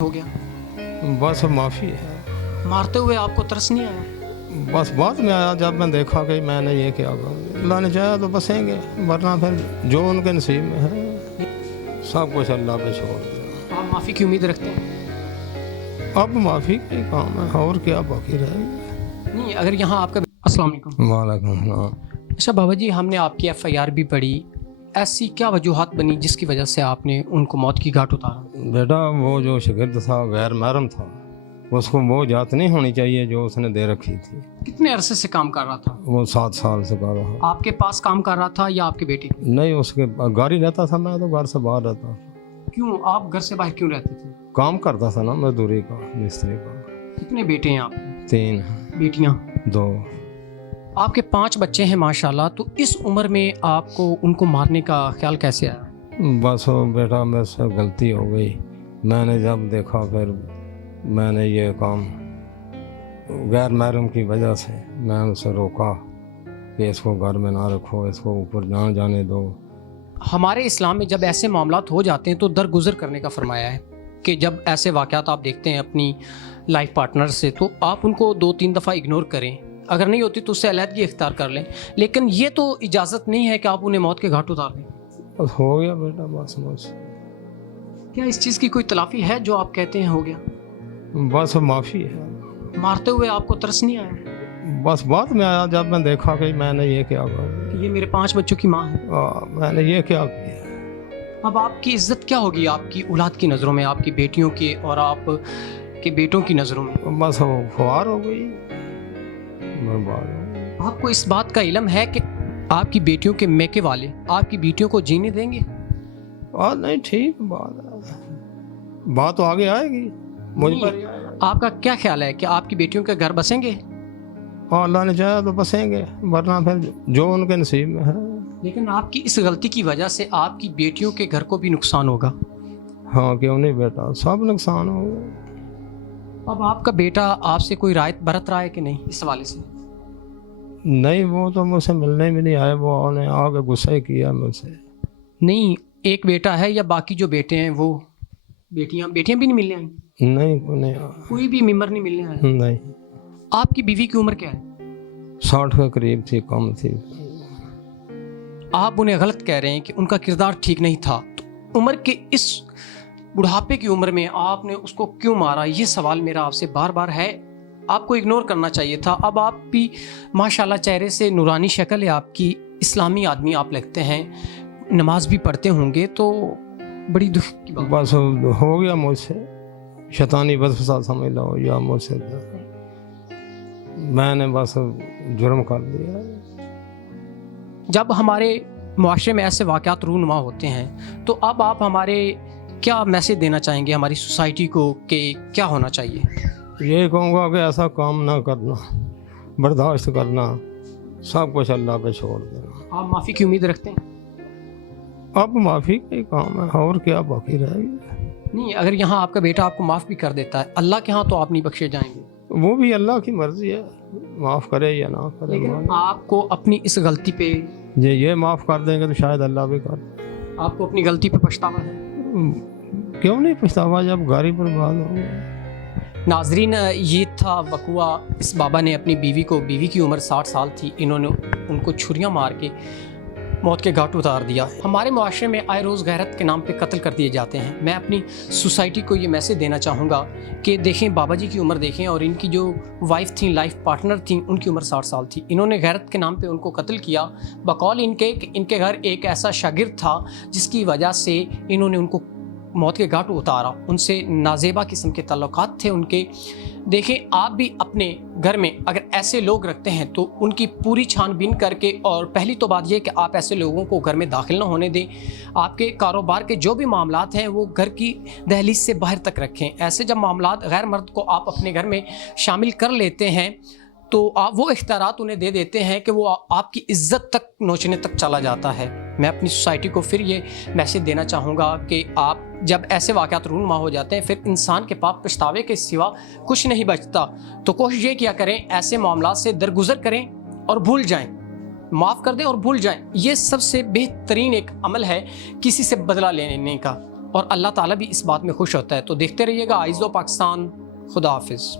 हो गया? बस माफ़ी है। मारते हुए आपको तरस नहीं आया? बस बाद में आया जब मैं देखा कि मैंने ये क्या कर अल्लाह ने चाहा तो बसेंगे, वरना फिर जो उनके नसीब में है सब कुछ अल्लाह पे छोड़ दे। आप माफ़ी की उम्मीद रखते हैं? अब माफ़ी का ही काम है, और क्या बाकी रहेगा। नहीं, अगर यहाँ आपका अस्सलाम वालेकुम। वालेकुम सलाम। अच्छा बाबा जी, हमने आपकी FIR भी पढ़ी, ऐसी क्या वजूहात बनी जिसकी वजह से आपने उनको मौत की घाट उतारा? बेटा वो जो शागिर्द था गैर महरम था, उसको वो जात नहीं होनी चाहिए जो उसने दे रखी थी। कितने अरसे से काम कर रहा था? वो 7 साल से कर रहा। आपके पास काम कर रहा था या आपके बेटे? नहीं, उसके घर ही रहता था, मैं तो घर से बाहर रहता था। क्यों, आप घर से बाहर क्यों रहते थे? काम करता था ना मजदूरी का, मिस्त्री का। कितने बेटे हैं आपके? 3 बेटियाँ? 2। आपके 5 बच्चे हैं माशाल्लाह, तो इस उम्र में आपको उनको मारने का ख्याल कैसे आया? बस वो बेटा मेरे से गलती हो गई। मैंने जब देखा फिर मैंने ये काम गैर महरम की वजह से मैं उसे रोका कि इसको घर में ना रखो, इसको ऊपर ना जाने दो। हमारे इस्लाम में जब ऐसे मामलात हो जाते हैं तो दरगुजर करने का फरमाया है कि जब ऐसे वाक़यात आप देखते हैं अपनी लाइफ पार्टनर से तो आप उनको 2-3 दफ़ा इग्नोर करें, अगर नहीं होती तो उससे अलहदगी इख्तियार कर लें, लेकिन ये तो इजाज़त नहीं है कि आप उन्हें मौत के घाट उतार दें। बस हो गया बेटा, बस बस क्या इस चीज़ की कोई तलाफ़ी है जो आप कहते हैं हो गया? बस माफ़ी है। मारते हुए आपको तरस नहीं आया बस बाद में आया जब मैं देखा कि मैंने ये क्या कर कि ये मेरे 5 बच्चों की माँ है? मैंने ये क्या किया। अब आपकी इज्जत क्या होगी आपकी औलाद की नज़रों में, आपकी बेटियों की और आप के बेटों की नज़रों में? बस वो खुआर हो गई, बर्बाद हो गई। आपको इस बात का इल्म है कि आपकी बेटियों के मैके वाले आपकी बेटियों को जीने देंगे? नहीं, ठीक बात तो आगे आएगी, मुझ पर ही आएगा। आपका क्या ख्याल है कि आपकी बेटियों के घर बसेंगे? अल्लाह ने चाहा तो बसेंगे, वरना फिर जो उनके नसीब में है। लेकिन आपकी इस गलती की वजह से आपकी बेटियों के घर को भी नुकसान होगा। हाँ क्यों नहीं बेटा, सब नुकसान होगा। अब आपका बेटा आपसे कोई रायत बरत रहा है कि नहीं इस हवाले से? नहीं, वो तो मुझसे मिलने भी नहीं आए, वो उन्हें आगे गुस्सा ही किया मुझसे। नहीं, एक बेटा है या बाकी जो बेटे हैं वो बेटियां भी नहीं मिलने आई? नहीं, नहीं, कोई भी मेंबर नहीं मिलने आया? नहीं। आपकी बीवी की उम्र क्या है? 60 के करीब थी, कम थी। आप उन्हें गलत कह रहे हैं कि उनका किरदार ठीक नहीं था, तो उम्र के इस बुढ़ापे की उम्र में आपने उसको क्यों मारा? ये सवाल मेरा आपसे बार बार है। आपको इग्नोर करना चाहिए था। अब आप भी माशाल्लाह चेहरे से नूरानी शक्ल है आपकी, इस्लामी आदमी आप लगते हैं, नमाज भी पढ़ते होंगे, तो बड़ी दुख की बात। बस हो गया मुझसे, शैतानी वसवसा समझ लो, या मुझसे मैंने बस जुर्म कर दिया। जब हमारे मुआशरे में ऐसे वाक़यात रूनुमा होते हैं तो अब आप हमारे क्या मैसेज देना चाहेंगे हमारी सोसाइटी को कि क्या होना चाहिए? ये कहूँगा कि ऐसा काम ना करना, बर्दाश्त करना, सब कुछ अल्लाह पे छोड़ देना। आप माफ़ी की उम्मीद रखते हैं? अब माफ़ी का ही काम है, और क्या बाकी रहेगा। नहीं, अगर यहाँ आपका बेटा आपको माफ़ भी कर देता है, अल्लाह के यहाँ तो आप नहीं बख्शे जाएंगे। वो भी अल्लाह की मर्जी है, माफ़ करे या ना करे। लेकिन आपको अपनी इस गलती पे, ये माफ़ कर देंगे तो शायद अल्लाह भी कर। आपको अपनी गलती पे पछतावा है? क्यों नहीं पछतावा, जब गाड़ी बर्बाद हो गई। नाजरीन, ये था वक़ुआ। इस बाबा ने अपनी बीवी की उम्र 60 साल थी, इन्होंने उनको छुरियाँ मार के मौत के घाट उतार दिया। हमारे मुआशरे में आए रोज़ गैरत के नाम पे कत्ल कर दिए जाते हैं। मैं अपनी सोसाइटी को ये मैसेज देना चाहूँगा कि देखें, बाबा जी की उम्र देखें और इनकी जो वाइफ थी, लाइफ पार्टनर थी, उनकी उम्र 60 साल थी। इन्होंने गैरत के नाम पे उनको कत्ल किया बकौल इनके घर एक ऐसा शागिर्द था जिसकी वजह से इन्होंने उनको मौत के घाट उतारा। उनसे नाजेबा किस्म के ताल्लुकात थे उनके। देखें, आप भी अपने घर में अगर ऐसे लोग रखते हैं तो उनकी पूरी छानबीन करके, और पहली तो बात यह कि आप ऐसे लोगों को घर में दाखिल ना होने दें। आपके कारोबार के जो भी मामलात हैं वो घर की दहलीज से बाहर तक रखें। ऐसे जब मामलात गैर मर्द को आप अपने घर में शामिल कर लेते हैं तो आप वो इख्तियारात उन्हें दे देते हैं कि वो आपकी इज़्ज़त तक नोचने तक चला जाता है। मैं अपनी सोसाइटी को फिर ये मैसेज देना चाहूँगा कि आप जब ऐसे वाक़यात रूनुमा हो जाते हैं फिर इंसान के पास पछतावे के सिवा कुछ नहीं बचता। तो कोशिश ये किया करें, ऐसे मामलात से दरगुजर करें और भूल जाएं, माफ़ कर दें और भूल जाएं। ये सबसे बेहतरीन एक अमल है किसी से बदला लेने का। اور اللہ تعالیٰ بھی اس بات میں خوش ہوتا ہے. تو دیکھتے رہیے گا آئیز آف پاکستان. خدا حافظ.